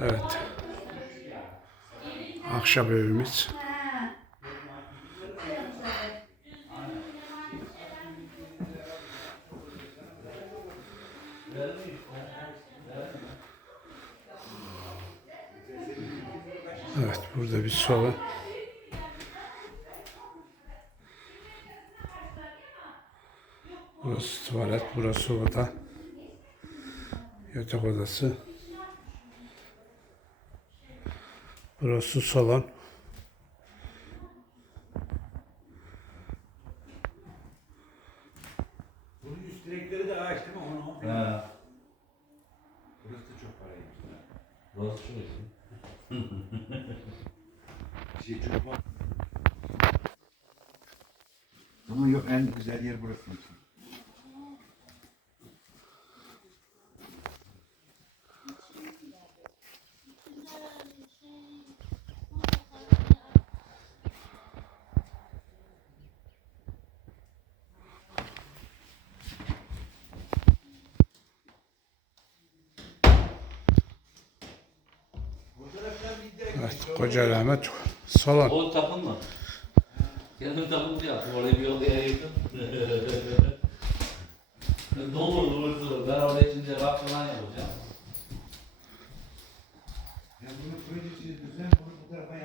Evet. Akşam evimiz. Evet burada bir soba. Burası tuvalet, burası oda. Yatak odası. Burası salon. Bunun üst direkleri de ağaç değil mi? Onu on bin. Ha. Burası da çok paraymış. Burası çok iyi. Şey çok var. Ama yok en güzel yer burası. Evet, Koca Rahmet salon. O takılma. Kendin takıldı ya. Oraya bir odaya yakın. Dolu dolu Ben oraya şimdi rak falan yapacağım. Ya bunu projesi düzen bunu bu tarafa